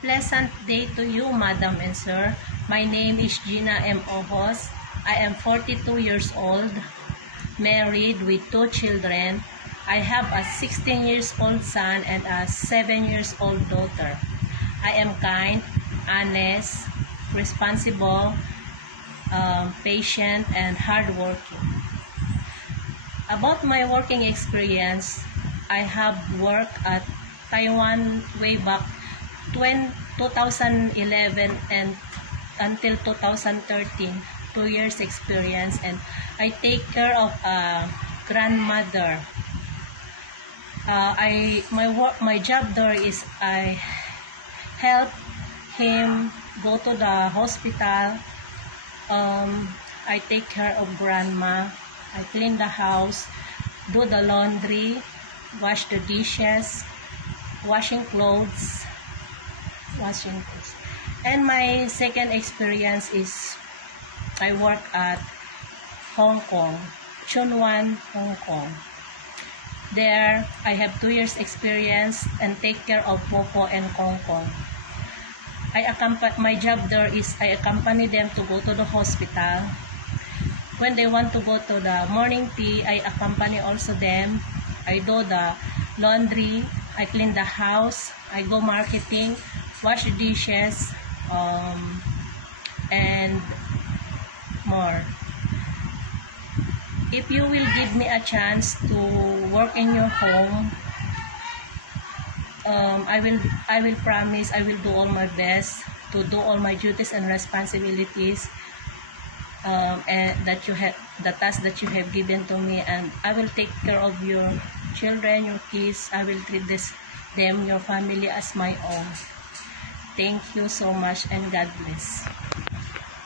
Pleasant day to you, Madam and Sir. My name is Gina M. Ojos. I am 42 years old, married with 2 children. I have a 16 years old son and a 7 years old daughter. I am kind, honest, responsible, patient, and hardworking. About my working experience, I have worked at Taiwan way back 2011 and until 2013, 2 years experience, and I take care of a grandmother. My job there is I help him go to the hospital. I take care of grandma. I clean the house, do the laundry, wash the dishes, washing clothes. And my second experience is I work at Hong Kong, Chunwan, Hong Kong. There, I have 2 years experience and take care of Popo and Kong Kong. My job there is I accompany them to go to the hospital. When they want to go to the morning tea, I accompany also them. I do the laundry, I clean the house, I go marketing, wash the dishes, and more. If you will give me a chance to work in your home, I will promise I will do all my best to do all my duties and responsibilities, and that you have the task that you have given to me, and I will take care of your children, your kids. I will treat them, your family, as my own. Thank you so much, and God bless.